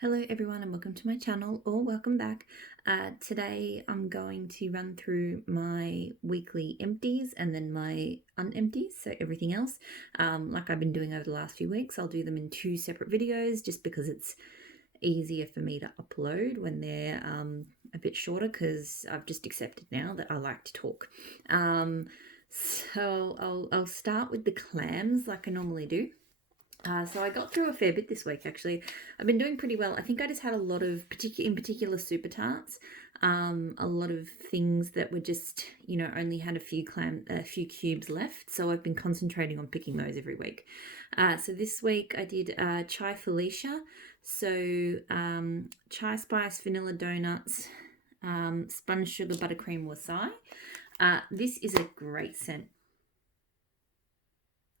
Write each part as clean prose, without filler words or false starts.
Hello everyone and welcome to my channel or welcome back. Today I'm going to run through my weekly empties and then my unempties, so everything else. Like I've been doing over the last few weeks, I'll do them in two separate videos just because it's easier for me to upload when they're a bit shorter, because I've just accepted now that I like to talk. So I'll start with the clams like I normally do. So I got through a fair bit this week, actually. I've been doing pretty well. I think I just had a lot of, in particular, super tarts. A lot of things that were just, only had a few cubes left. So I've been concentrating on picking those every week. So this week I did chai Felicia. So chai spice vanilla donuts, sponge sugar buttercream wasai. This is a great scent.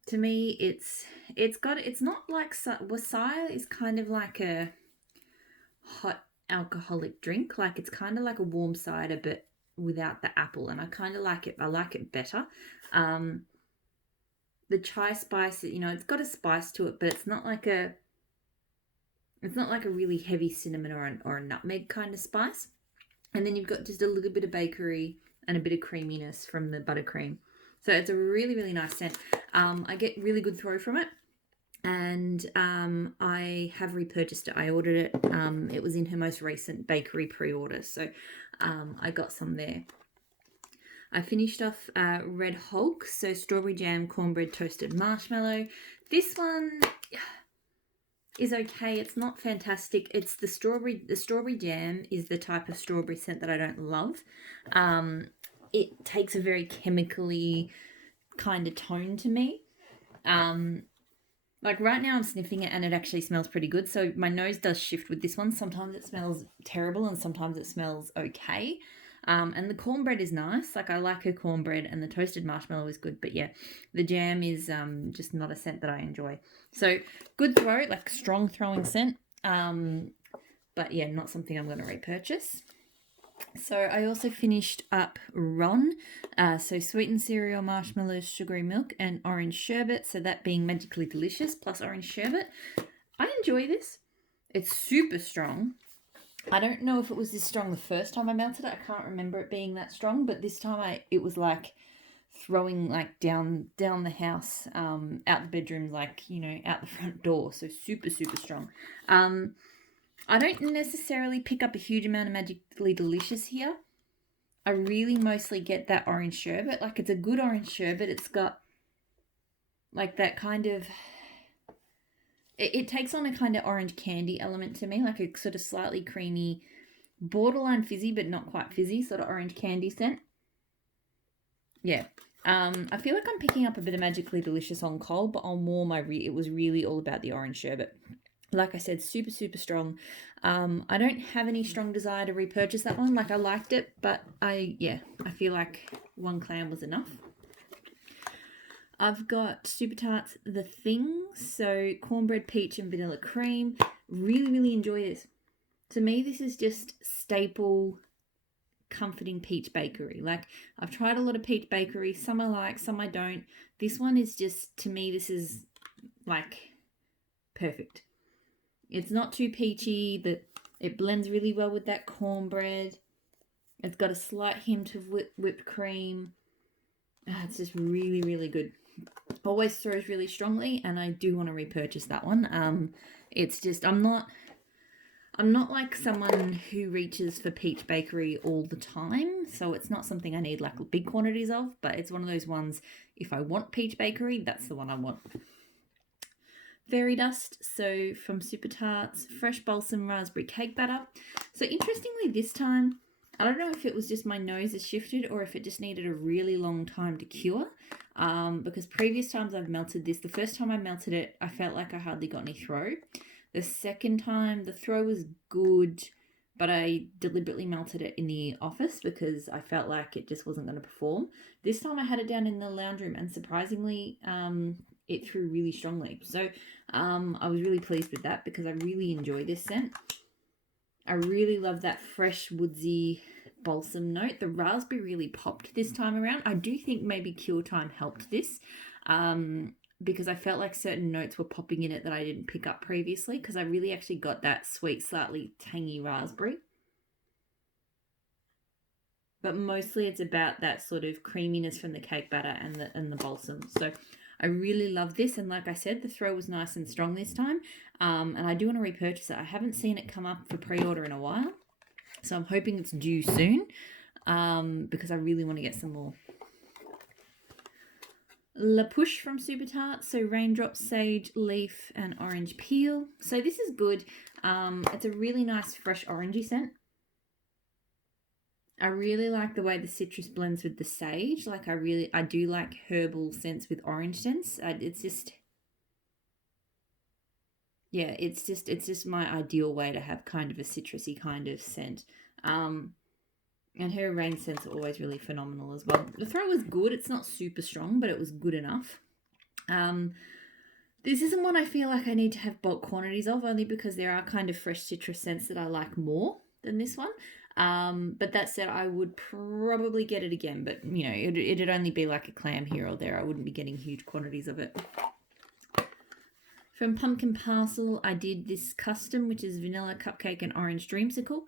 To me, it's not like wasai is kind of like a hot alcoholic drink. Like it's kind of like a warm cider, but without the apple, and I kind of like it. I like it better. The chai spice, it's got a spice to it, but it's not like a really heavy cinnamon or a nutmeg kind of spice. And then you've got just a little bit of bakery and a bit of creaminess from the buttercream. So it's a really, really nice scent. I get really good throw from it. And I have repurchased it. I ordered it. It was in her most recent bakery pre-order. So I got some there. I finished off Red Hulk. So strawberry jam, cornbread, toasted marshmallow. This one is okay. It's not fantastic. It's the strawberry jam is the type of strawberry scent that I don't love. It takes a very chemically kind of tone to me. Like right now I'm sniffing it and it actually smells pretty good. So my nose does shift with this one. Sometimes it smells terrible and sometimes it smells okay. And the cornbread is nice. Like I like her cornbread, and the toasted marshmallow is good. But yeah, the jam is just not a scent that I enjoy. So good throw, like strong throwing scent. But yeah, not something I'm going to repurchase. So I also finished up Ron. So sweetened cereal, marshmallows, sugary milk, and orange sherbet. So that being magically delicious plus orange sherbet. I enjoy this. It's super strong. I don't know if it was this strong the first time I melted it. I can't remember it being that strong, but this time it was like throwing like down the house, out the bedroom, like, out the front door. So super, super strong. I don't necessarily pick up a huge amount of magically delicious here. I really mostly get that orange sherbet. Like it's a good orange sherbet. It's got like that kind of, it takes on a kind of orange candy element to me, like a sort of slightly creamy, borderline fizzy, but not quite fizzy, sort of orange candy scent. Yeah. I feel like I'm picking up a bit of magically delicious on cold, but on warm, it was really all about the orange sherbet. Like I said, super, super strong. I don't have any strong desire to repurchase that one. Like I liked it, but I feel like one clam was enough. I've got Super Tarts The Things, so cornbread, peach, and vanilla cream. Really, really enjoy this. To me, this is just staple, comforting peach bakery. Like I've tried a lot of peach bakery. Some I like, some I don't. This one is just, to me, this is like perfect. It's not too peachy, but it blends really well with that cornbread. It's got a slight hint of whipped cream. It's just really, really good. Always throws really strongly, and I do want to repurchase that one. It's just I'm not like someone who reaches for peach bakery all the time, so it's not something I need like big quantities of, but it's one of those ones, if I want peach bakery, that's the one I want. Fairy dust, so from Super Tarts, fresh balsam raspberry cake batter. So interestingly this time, I don't know if it was just my nose has shifted or if it just needed a really long time to cure, because previous times I've melted this, the first time I melted it, I felt like I hardly got any throw. The second time, the throw was good, but I deliberately melted it in the office because I felt like it just wasn't going to perform. This time I had it down in the lounge room, and surprisingly, it threw really strongly. So I was really pleased with that because I really enjoy this scent. I really love that fresh woodsy balsam note. The raspberry really popped this time around. I do think maybe cure time helped this. because I felt like certain notes were popping in it that I didn't pick up previously, because I really actually got that sweet, slightly tangy raspberry. But mostly it's about that sort of creaminess from the cake batter and the balsam. So I really love this, and like I said, the throw was nice and strong this time, and I do want to repurchase it. I haven't seen it come up for pre-order in a while, so I'm hoping it's due soon, because I really want to get some more. La Push from Super Tart, so raindrop, sage, leaf, and orange peel. So this is good. It's a really nice fresh orangey scent. I really like the way the citrus blends with the sage. Like I do like herbal scents with orange scents. It's just my ideal way to have kind of a citrusy kind of scent. And her rain scents are always really phenomenal as well. The throw was good. It's not super strong, but it was good enough. This isn't one I feel like I need to have bulk quantities of, only because there are kind of fresh citrus scents that I like more than this one. But that said, I would probably get it again, but you know, it'd only be like a clam here or there. I wouldn't be getting huge quantities of it. From Pumpkin Parcel, I did this custom, which is vanilla cupcake and orange dreamsicle.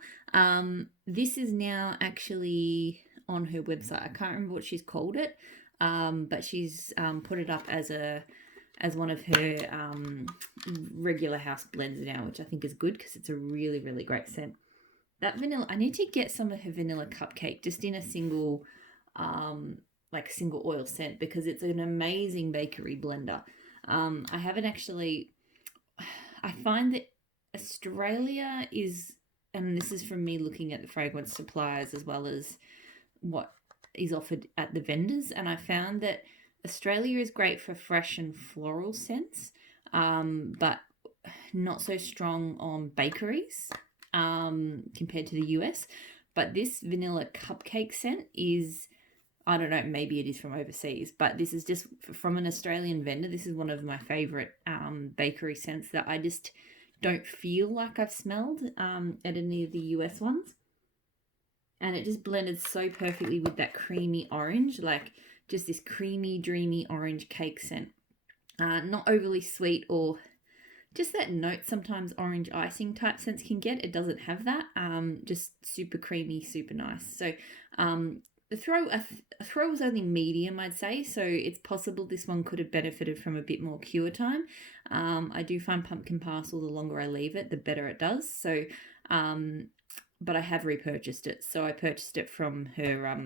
This is now actually on her website. I can't remember what she's called it, but she's put it up as one of her regular house blends now, which I think is good because it's a really, really great scent. That vanilla, I need to get some of her vanilla cupcake just in a single, single oil scent, because it's an amazing bakery blender. I haven't actually, I find that Australia is, and this is from me looking at the fragrance suppliers as well as what is offered at the vendors, and I found that Australia is great for fresh and floral scents, but not so strong on bakeries compared to the US. But this vanilla cupcake scent is, I don't know, maybe it is from overseas, but this is just from an Australian vendor. This is one of my favourite bakery scents that I just don't feel like I've smelled at any of the US ones. And it just blended so perfectly with that creamy orange, like just this creamy, dreamy orange cake scent. Not overly sweet, or just that note sometimes orange icing type scents can get. It doesn't have that. Just super creamy, super nice. So the throw was only medium, I'd say, so it's possible this one could have benefited from a bit more cure time. I do find Pumpkin Parcel, the longer I leave it, the better it does. So, but I have repurchased it. So I purchased it from her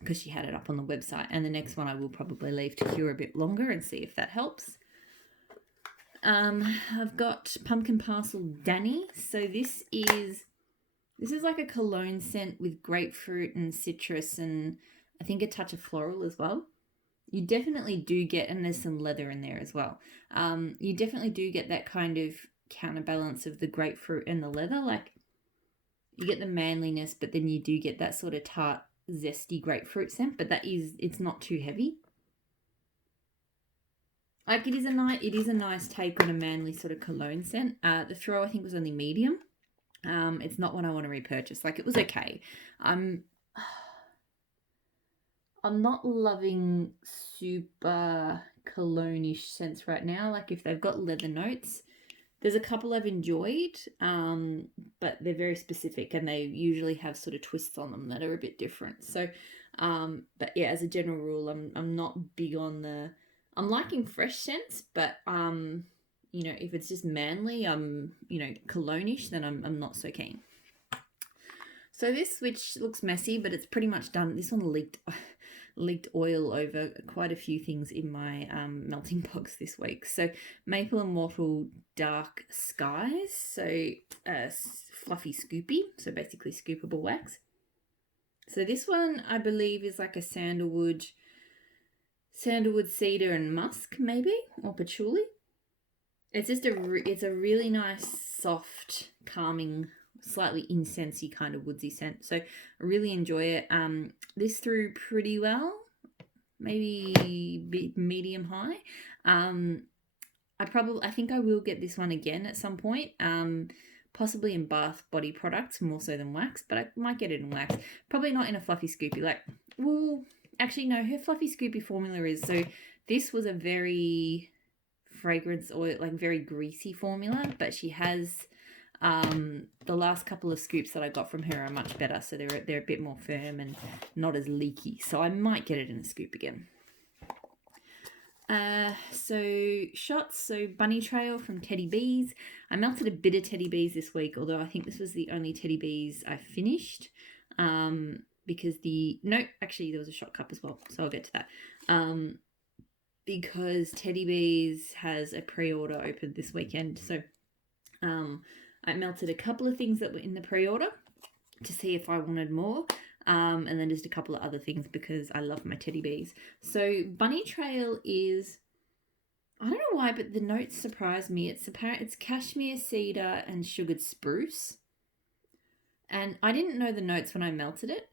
because she had it up on the website. And the next one I will probably leave to cure a bit longer and see if that helps. I've got Pumpkin Parcel Danny. So this is like a cologne scent with grapefruit and citrus and I think a touch of floral as well. You definitely do get, and there's some leather in there as well. You definitely do get that kind of counterbalance of the grapefruit and the leather. Like you get the manliness, but then you do get that sort of tart, zesty grapefruit scent, but it's not too heavy. Like it is a nice take on a manly sort of cologne scent. The throw I think was only medium. It's not one I want to repurchase. Like it was okay. I'm not loving super cologne-ish scents right now. Like if they've got leather notes, there's a couple I've enjoyed, but they're very specific and they usually have sort of twists on them that are a bit different. So, but yeah, as a general rule, I'm not big on I'm liking fresh scents, but you know, if it's just manly, you know, cologne-ish, then I'm not so keen. So this, which looks messy, but it's pretty much done. This one leaked oil over quite a few things in my melting box this week. So Maple and Wattle Dark Skies. So fluffy scoopy. So basically scoopable wax. So this one, I believe, is like a sandalwood, cedar and musk, maybe, or patchouli. It's just it's a really nice, soft, calming, slightly incensey kind of woodsy scent. So I really enjoy it. This threw pretty well, maybe medium high. I think I will get this one again at some point. Possibly in bath body products more so than wax, but I might get it in wax. Probably not in a fluffy scoopy. Like, well, actually no, her fluffy scoopy formula is so This was a very fragrance oil, like very greasy formula, but she has the last couple of scoops that I got from her are much better, so they're a bit more firm and not as leaky. So I might get it in a scoop again. So shots, so Bunny Trail from Teddy Bees. I melted a bit of Teddy Bees this week, although I think this was the only Teddy Bees I finished. Because actually there was a shot cup as well, so I'll get to that. Because Teddy Bees has a pre-order open this weekend, so I melted a couple of things that were in the pre-order to see if I wanted more. And then just a couple of other things because I love my Teddy Bees. So Bunny Trail is, I don't know why, but the notes surprised me. It's cashmere cedar and sugared spruce. And I didn't know the notes when I melted it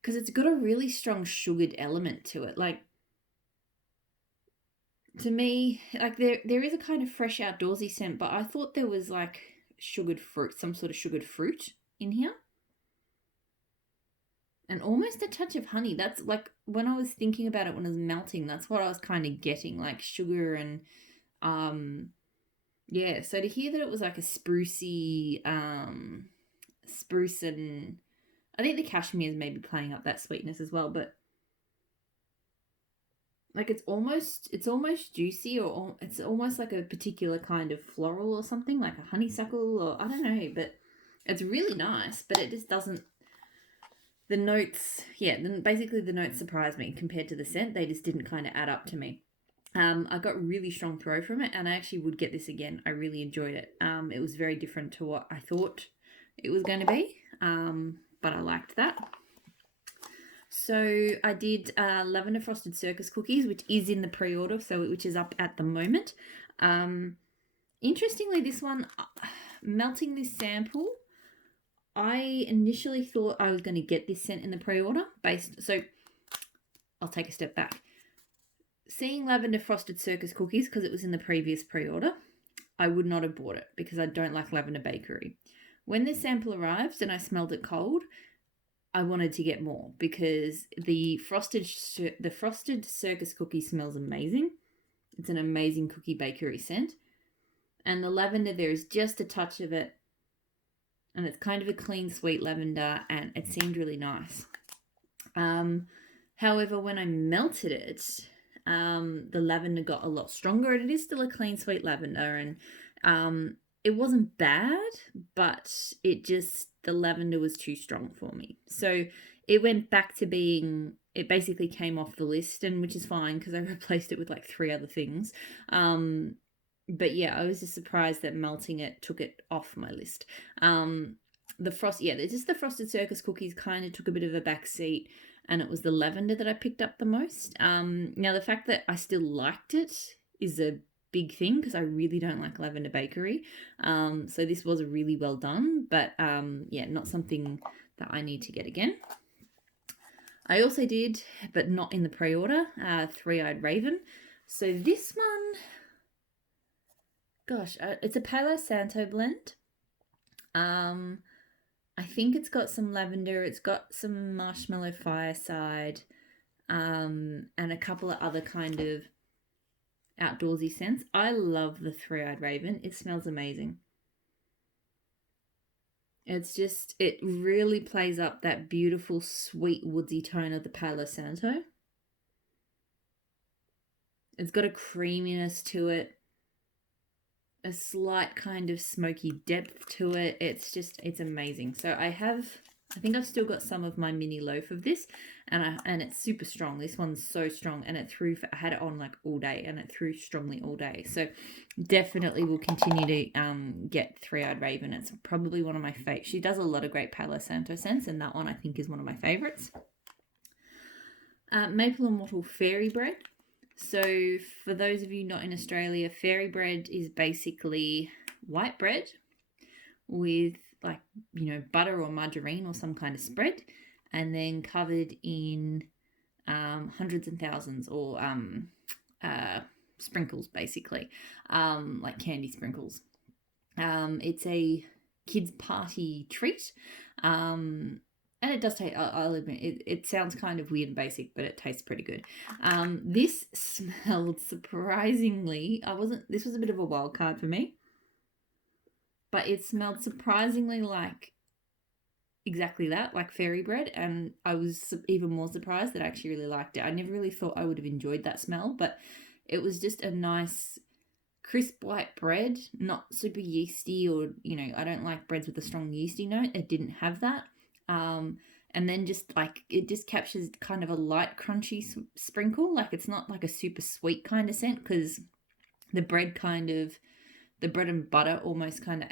because it's got a really strong sugared element to it. Like, to me, like there is a kind of fresh outdoorsy scent, but I thought there was like sugared fruit, some sort of sugared fruit in here. And almost a touch of honey. That's like when I was thinking about it when it was melting, that's what I was kind of getting, like sugar and yeah. So to hear that it was like a sprucey spruce, and I think the cashmere is maybe playing up that sweetness as well, but like it's almost juicy, or it's almost like a particular kind of floral or something, like a honeysuckle, or I don't know, but it's really nice, but it just doesn't. The notes, basically the notes surprised me compared to the scent. They just didn't kind of add up to me. I got really strong throw from it, and I actually would get this again. I really enjoyed it. It was very different to what I thought it was going to be, but I liked that. So I did lavender frosted circus cookies, which is in the pre-order, which is up at the moment. Interestingly, this one, melting this sample, I initially thought I was going to get this scent in the pre-order so I'll take a step back. Seeing lavender frosted circus cookies, because it was in the previous pre-order, I would not have bought it because I don't like lavender bakery. When this sample arrived and I smelled it cold, I wanted to get more because the frosted circus cookie smells amazing. It's an amazing cookie bakery scent. And the lavender, there is just a touch of it. And it's kind of a clean, sweet lavender, and it seemed really nice. However, when I melted it, the lavender got a lot stronger, and it is still a clean, sweet lavender, and it wasn't bad, but the lavender was too strong for me. So it went back to it basically came off the list, and which is fine because I replaced it with like 3 other things. But yeah, I was just surprised that melting it took it off my list. The frosted circus cookies kind of took a bit of a back seat, and it was the lavender that I picked up the most. Now the fact that I still liked it is a big thing because I really don't like lavender bakery. So this was really well done, but not something that I need to get again. I also did, but not in the pre-order, Three-Eyed Raven. So this one, gosh, it's a Palo Santo blend. I think it's got some lavender, it's got some marshmallow fireside, and a couple of other kind of outdoorsy scents. I love the Three-Eyed Raven. It smells amazing. It really plays up that beautiful, sweet, woodsy tone of the Palo Santo. It's got a creaminess to it, a slight kind of smoky depth to it. It's amazing. So I think I've still got some of my mini loaf of this, and it's super strong. This one's so strong, and I had it on like all day, and it threw strongly all day. So definitely will continue to get Three-Eyed Raven. It's probably one of my favorites. She does a lot of great Palo Santo scents, and that one I think is one of my favorites. Maple and Wattle Fairy Bread. So for those of you not in Australia, fairy bread is basically white bread with butter or margarine or some kind of spread, and then covered in hundreds and thousands or sprinkles, basically, like candy sprinkles. It's a kids' party treat. And it does taste, I'll admit, it sounds kind of weird and basic, but it tastes pretty good. This smelled surprisingly, this was a bit of a wild card for me, but it smelled surprisingly like exactly that, like fairy bread, and I was even more surprised that I actually really liked it. I never really thought I would have enjoyed that smell, but it was just a nice crisp white bread, not super yeasty, or I don't like breads with a strong yeasty note. It didn't have that. And then just like it just captures kind of a light crunchy sprinkle, like it's not like a super sweet kind of scent, because the bread and butter almost kind of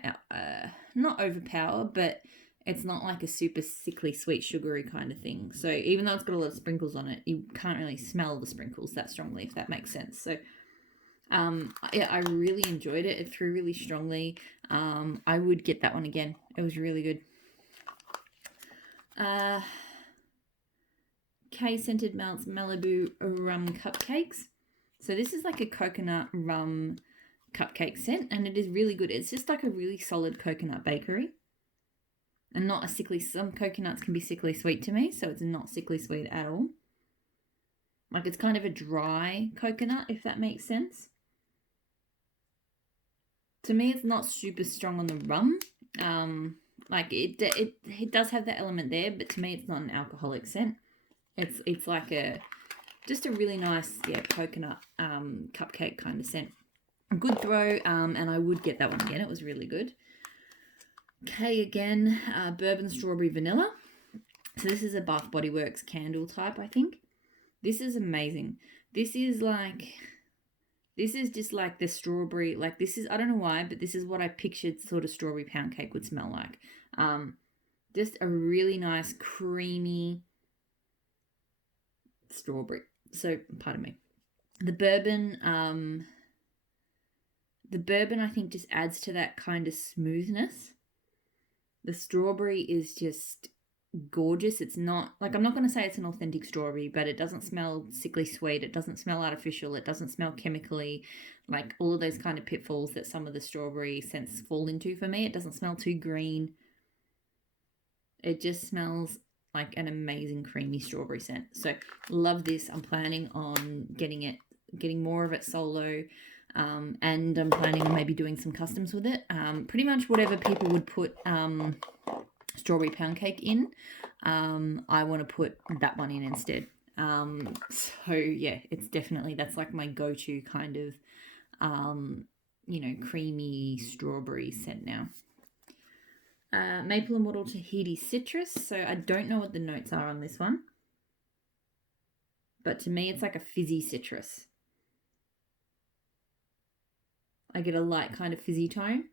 not overpower, but it's not like a super sickly sweet sugary kind of thing. So even though it's got a lot of sprinkles on it, you can't really smell the sprinkles that strongly, if that makes sense. So yeah, I really enjoyed it. It threw really strongly. I would get that one again. It was really good. K Scented Melts Malibu Rum Cupcakes. So this is like a coconut rum cupcake scent, and it is really good. It's just like a really solid coconut bakery, and not a sickly. Some coconuts can be sickly sweet to me, so it's not sickly sweet at all. Like it's kind of a dry coconut, if that makes sense. To me, it's not super strong on the rum. Like it does have that element there, but to me, it's not an alcoholic scent. It's like just a really nice coconut cupcake kind of scent. A good throw, and I would get that one again. It was really good. Okay, again, bourbon strawberry vanilla. So this is a Bath Body Works candle type, I think. This is amazing. This is just like the strawberry, like this is, I don't know why, but this is what I pictured sort of strawberry pound cake would smell like. Just a really nice creamy strawberry. So, pardon me. The bourbon I think just adds to that kind of smoothness. The strawberry is just gorgeous. It's not, like, I'm not going to say it's an authentic strawberry, but it doesn't smell sickly sweet. It doesn't smell artificial. It doesn't smell chemically, like all of those kind of pitfalls that some of the strawberry scents fall into for me. It doesn't smell too green. It just smells like an amazing creamy strawberry scent. So love this. I'm planning on getting more of it solo. And I'm planning on maybe doing some customs with it. Pretty much whatever people would put strawberry pound cake in, I want to put that one in instead. So yeah, it's definitely, that's like my go-to kind of creamy strawberry scent now. Maple and Wattle Tahiti Citrus. So I don't know what the notes are on this one, but to me it's like a fizzy citrus. I get a light kind of fizzy tone,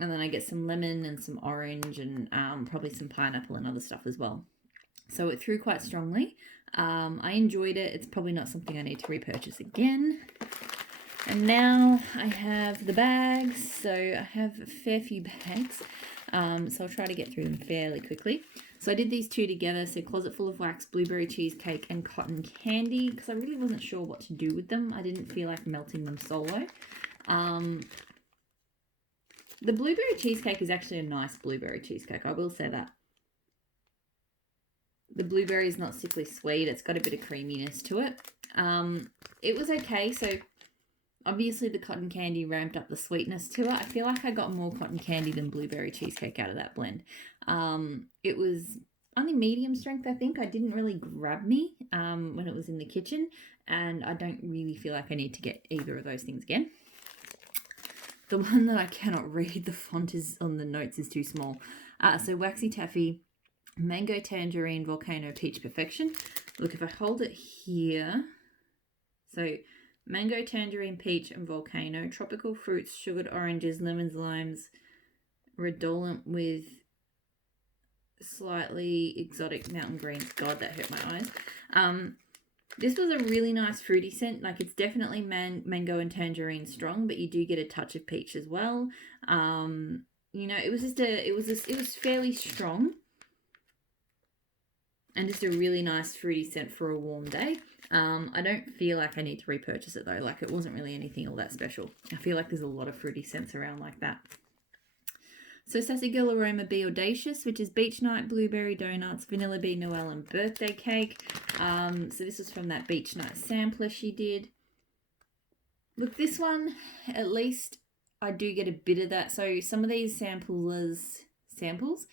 and then I get some lemon and some orange and probably some pineapple and other stuff as well. So it threw quite strongly. I enjoyed it. It's probably not something I need to repurchase again. And now I have the bags. So I have a fair few bags. So I'll try to get through them fairly quickly. So I did these two together. So Closet Full of Wax, Blueberry Cheesecake, and Cotton Candy, because I really wasn't sure what to do with them. I didn't feel like melting them solo. The blueberry cheesecake is actually a nice blueberry cheesecake. I will say that. The blueberry is not sickly sweet. It's got a bit of creaminess to it. It was okay. So obviously the cotton candy ramped up the sweetness to it. I feel like I got more cotton candy than blueberry cheesecake out of that blend. It was only medium strength, I think. I didn't really grab me when it was in the kitchen, and I don't really feel like I need to get either of those things again. The one that I cannot read, the font is on the notes is too small. So Waxy Taffy, Mango Tangerine, Volcano, Peach Perfection. Look, if I hold it here, so Mango, Tangerine, Peach, and Volcano, tropical fruits, sugared oranges, lemons, limes, redolent with slightly exotic mountain greens. God, that hurt my eyes. This was a really nice fruity scent. Like, it's definitely mango and tangerine strong, but you do get a touch of peach as well. It was fairly strong, and just a really nice fruity scent for a warm day. I don't feel like I need to repurchase it though. Like, it wasn't really anything all that special. I feel like there's a lot of fruity scents around like that. So Sassy Girl Aroma Be Audacious, which is Beach Night, Blueberry Donuts, Vanilla Bee Noel, and Birthday Cake. So this was from that Beach Night sampler she did. Look, this one, at least I do get a bit of that. So some of these samples,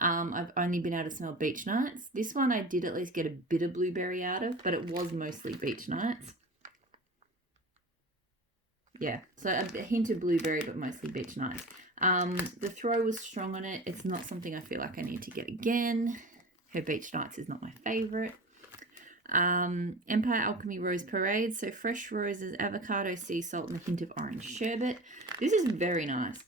I've only been able to smell Beach Nights. This one I did at least get a bit of blueberry out of, but it was mostly Beach Nights. Yeah, so a hint of blueberry, but mostly Beach Nights. The throw was strong on it. It's not something I feel like I need to get again. Her Beach Nights is not my favourite. Empire Alchemy Rose Parade. So fresh roses, avocado, sea salt, and a hint of orange sherbet. This is very nice.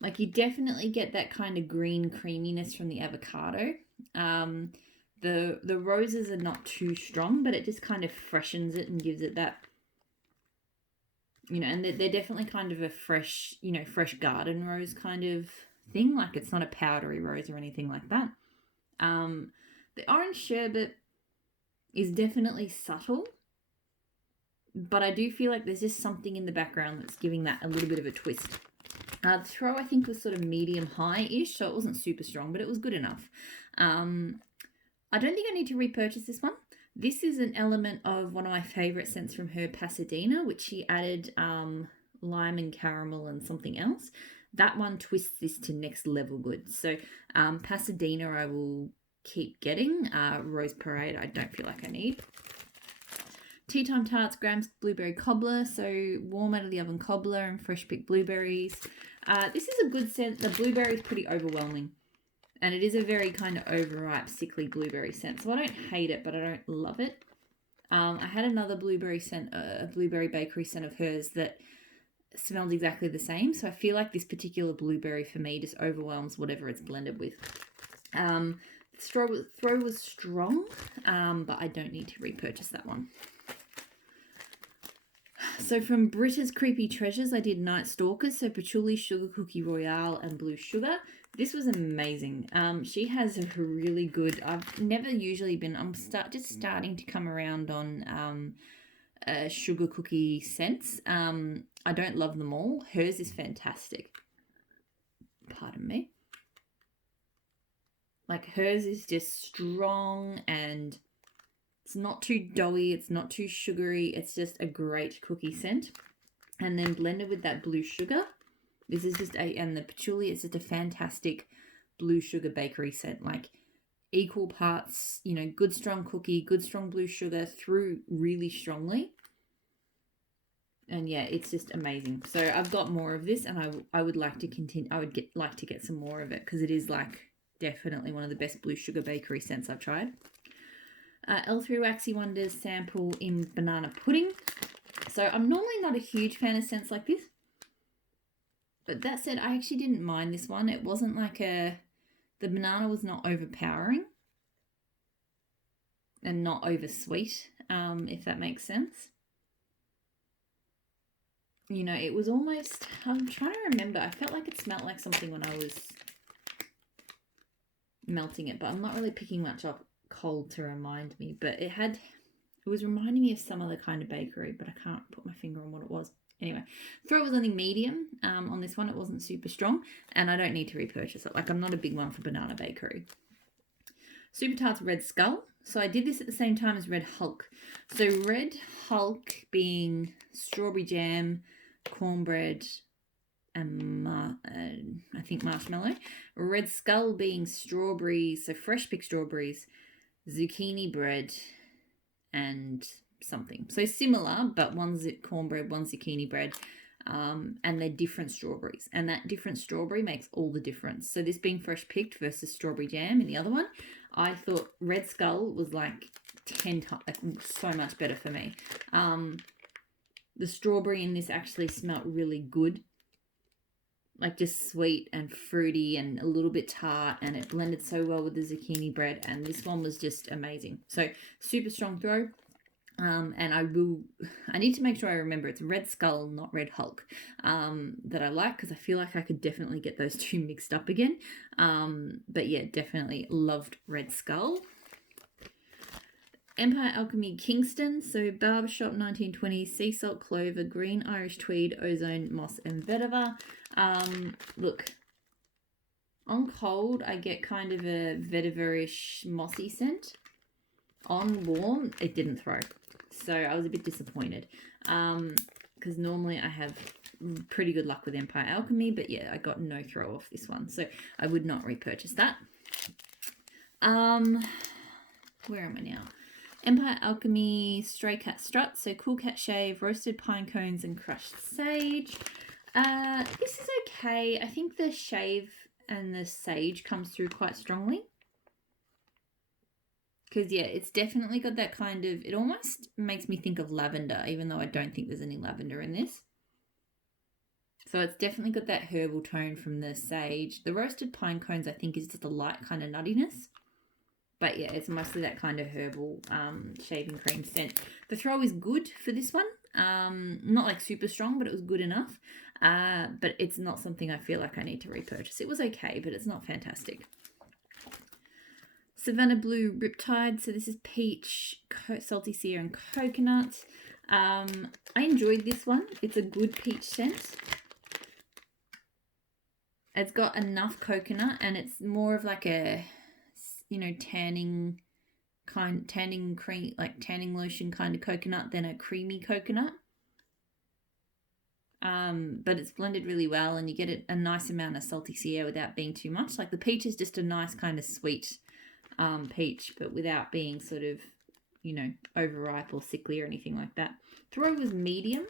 Like, you definitely get that kind of green creaminess from the avocado. The roses are not too strong, but it just kind of freshens it and gives it that, you know, and they're definitely kind of a fresh, you know, fresh garden rose kind of thing. Like, it's not a powdery rose or anything like that. The orange sherbet is definitely subtle, but I do feel like there's just something in the background that's giving that a little bit of a twist. The throw, I think, was sort of medium-high-ish, so it wasn't super strong, but it was good enough. I don't think I need to repurchase this one. This is an element of one of my favourite scents from her, Pasadena, which she added lime and caramel and something else. That one twists this to next level good. So Pasadena I will keep getting. Rose Parade I don't feel like I need. Tea Time Tarts, Graham's Blueberry Cobbler. So warm out of the oven cobbler and fresh picked blueberries. This is a good scent. The blueberry is pretty overwhelming. And it is a very kind of overripe, sickly blueberry scent. So I don't hate it, but I don't love it. I had another blueberry scent, a blueberry bakery scent of hers that smelled exactly the same. So I feel like this particular blueberry for me just overwhelms whatever it's blended with. Throw was strong, but I don't need to repurchase that one. So from Britta's Creepy Treasures, I did Night Stalkers, so Patchouli, Sugar Cookie Royale, and Blue Sugar. This was amazing. She has a really good, I've never usually been, I'm just starting to come around on sugar cookie scents. I don't love them all. Hers is fantastic. Pardon me. Like, hers is just strong and it's not too doughy, it's not too sugary, it's just a great cookie scent. And then blended with that blue sugar, this is just and the patchouli is just a fantastic blue sugar bakery scent. Like, equal parts, you know, good strong cookie, good strong blue sugar through really strongly. And yeah, it's just amazing. So I've got more of this and I would like to continue, like to get some more of it because it is like definitely one of the best blue sugar bakery scents I've tried. L3 Waxy Wonders sample in banana pudding. So I'm normally not a huge fan of scents like this. But that said, I actually didn't mind this one. It wasn't like the banana was not overpowering. And not over sweet, if that makes sense. You know, it was almost, I'm trying to remember. I felt like it smelled like something when I was melting it. But I'm not really picking much up cold to remind me, but it was reminding me of some other kind of bakery, but I can't put my finger on what it was. Anyway, throw was only medium on this one. It wasn't super strong, and I don't need to repurchase it. Like, I'm not a big one for banana bakery. Super Tarts Red Skull. So I did this at the same time as Red Hulk. So Red Hulk being strawberry jam, cornbread, and I think marshmallow. Red Skull being strawberries, so fresh picked strawberries, zucchini bread, and something. So similar, but one's cornbread, one's zucchini bread, and they're different strawberries. And that different strawberry makes all the difference. So this being fresh picked versus strawberry jam in the other one, I thought Red Skull was like 10 times, like so much better for me. The strawberry in this actually smelled really good. Like just sweet and fruity and a little bit tart, and it blended so well with the zucchini bread, and this one was just amazing. So super strong throw. And I need to make sure I remember it's Red Skull, not Red Hulk, that I like, because I feel like I could definitely get those two mixed up again. But yeah, definitely loved Red Skull. Empire Alchemy Kingston. So Barbershop 1920, Sea Salt Clover, Green Irish Tweed, Ozone, Moss and Vetiver. Look, on cold, I get kind of a vetiver-ish mossy scent. On warm, it didn't throw. So I was a bit disappointed. Because normally I have pretty good luck with Empire Alchemy, but yeah, I got no throw off this one. So I would not repurchase that. Where am I now? Empire Alchemy Stray Cat Strut. So Cool Cat Shave, Roasted Pine Cones and Crushed Sage. This is okay. I think the shave and the sage comes through quite strongly. Because, yeah, it's definitely got that kind of... It almost makes me think of lavender, even though I don't think there's any lavender in this. So it's definitely got that herbal tone from the sage. The roasted pine cones, I think, is just a light kind of nuttiness. But, yeah, it's mostly that kind of herbal shaving cream scent. The throw is good for this one. Not, like, super strong, but it was good enough. But it's not something I feel like I need to repurchase. It was okay, but it's not fantastic. Savannah Blue Riptide. So this is peach, salty sea and coconut. I enjoyed this one. It's a good peach scent. It's got enough coconut and it's more of like a, you know, tanning cream, like tanning lotion kind of coconut than a creamy coconut. But it's blended really well and you get a nice amount of salty sea without being too much. Like the peach is just a nice kind of sweet peach, but without being sort of, you know, overripe or sickly or anything like that. Throw was medium,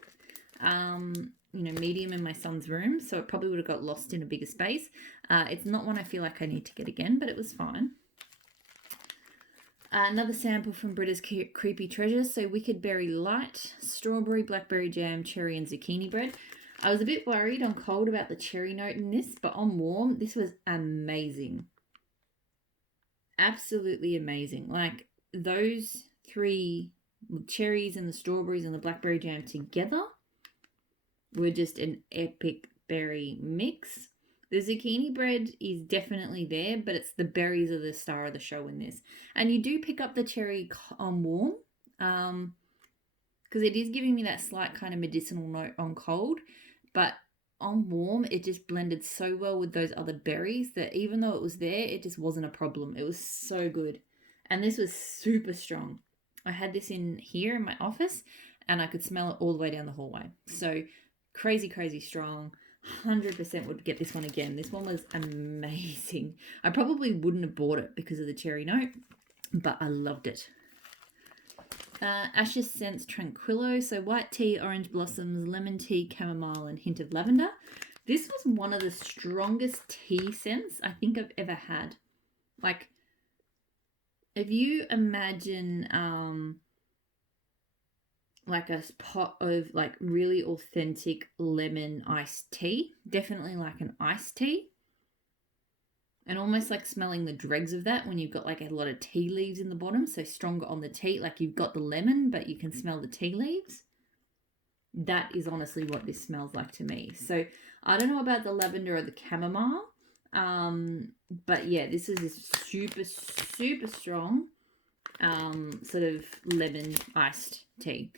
you know, medium in my son's room, so it probably would have got lost in a bigger space. It's not one I feel like I need to get again, but it was fine. Another sample from Britta's Creepy Treasures. So Wicked Berry Light, Strawberry, Blackberry Jam, Cherry and Zucchini Bread. I was a bit worried on cold about the cherry note in this, but on warm, this was amazing. Absolutely amazing. Like those three cherries and the strawberries and the blackberry jam together were just an epic berry mix. The zucchini bread is definitely there, but it's the berries are the star of the show in this. And you do pick up the cherry on warm, because it is giving me that slight kind of medicinal note on cold, but on warm, it just blended so well with those other berries that even though it was there, it just wasn't a problem. It was so good. And this was super strong. I had this in here in my office and I could smell it all the way down the hallway. So crazy, crazy strong. 100% would get this one again. This one was amazing. I probably wouldn't have bought it because of the cherry note, but I loved it. Ashes Scents Tranquillo. So white tea, orange blossoms, lemon tea, chamomile, and hint of lavender. This was one of the strongest tea scents I think I've ever had. Like, if you imagine like a pot of like really authentic lemon iced tea, definitely like an iced tea. And almost like smelling the dregs of that when you've got like a lot of tea leaves in the bottom. So stronger on the tea. Like you've got the lemon, but you can smell the tea leaves. That is honestly what this smells like to me. So I don't know about the lavender or the chamomile. But yeah, this is a super, super strong sort of lemon iced tea.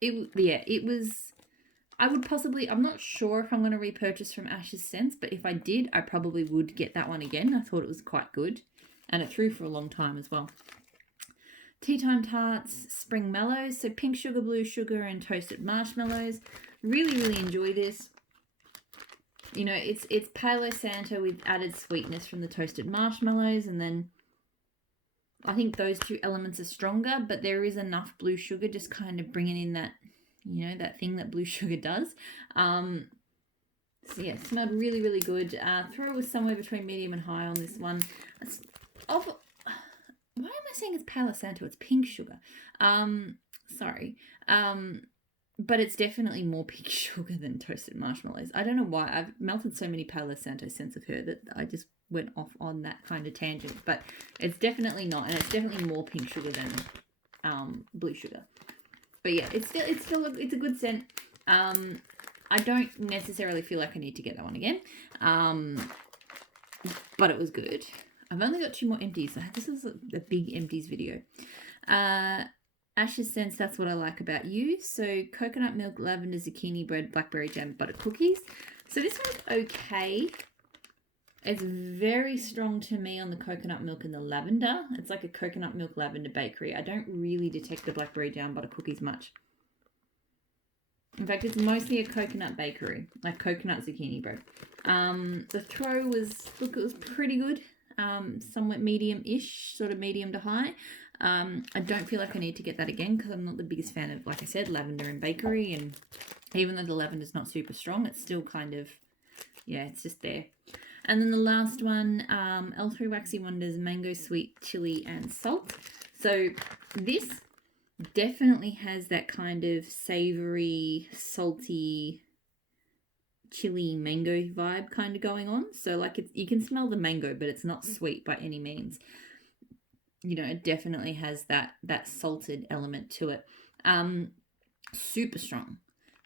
It was... I would possibly, I'm not sure if I'm going to repurchase from Ashes Scents, but if I did, I probably would get that one again. I thought it was quite good, and it threw for a long time as well. Tea Time Tarts, Spring Mellows, so pink sugar, blue sugar, and toasted marshmallows. Really, really enjoy this. You know, it's Palo Santo with added sweetness from the toasted marshmallows, and then I think those two elements are stronger, but there is enough blue sugar just kind of bringing in that, you know, that thing that blue sugar does. So yeah, smelled really, really good. Throw was somewhere between medium and high on this one. Why am I saying it's Palo Santo? It's pink sugar. Sorry. But it's definitely more pink sugar than toasted marshmallows. I don't know why. I've melted so many Palo Santo scents of her that I just went off on that kind of tangent. But it's definitely not. And it's definitely more pink sugar than blue sugar. But yeah, it's a good scent. I don't necessarily feel like I need to get that one again. But it was good. I've only got 2 more empties. This is a big empties video. Ash's Sense, That's What I Like About You. So coconut milk, lavender, zucchini bread, blackberry jam, butter cookies. So this one's okay. It's very strong to me on the coconut milk and the lavender. It's like a coconut milk lavender bakery. I don't really detect the blackberry jam butter cookies much. In fact, it's mostly a coconut bakery, like coconut zucchini bread. The throw was, look, it was pretty good. Somewhat medium-ish, sort of medium to high. I don't feel like I need to get that again because I'm not the biggest fan of, like I said, lavender and bakery. And even though the lavender's not super strong, it's still kind of, yeah, it's just there. And then the last one, L3 Waxy Wonders, mango, sweet, chili, and salt. So this definitely has that kind of savory, salty, chili mango vibe kind of going on. So like you can smell the mango, but it's not sweet by any means. You know, it definitely has that salted element to it. Super strong.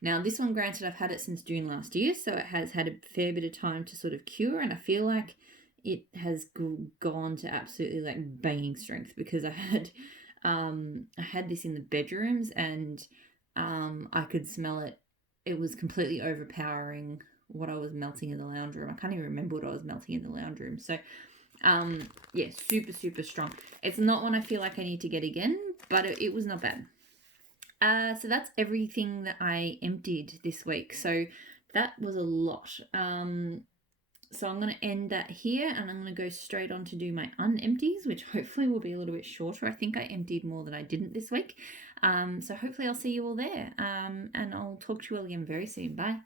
Now this one, granted, I've had it since June last year, so it has had a fair bit of time to sort of cure, and I feel like it has gone to absolutely like banging strength, because I had this in the bedrooms, and I could smell it. It was completely overpowering what I was melting in the lounge room. I can't even remember what I was melting in the lounge room. So, yeah, super, super strong. It's not one I feel like I need to get again, but it was not bad. So that's everything that I emptied this week. So that was a lot. So I'm going to end that here, and I'm going to go straight on to do my unempties, which hopefully will be a little bit shorter. I think I emptied more than I didn't this week. So hopefully I'll see you all there. And I'll talk to you all again very soon. Bye.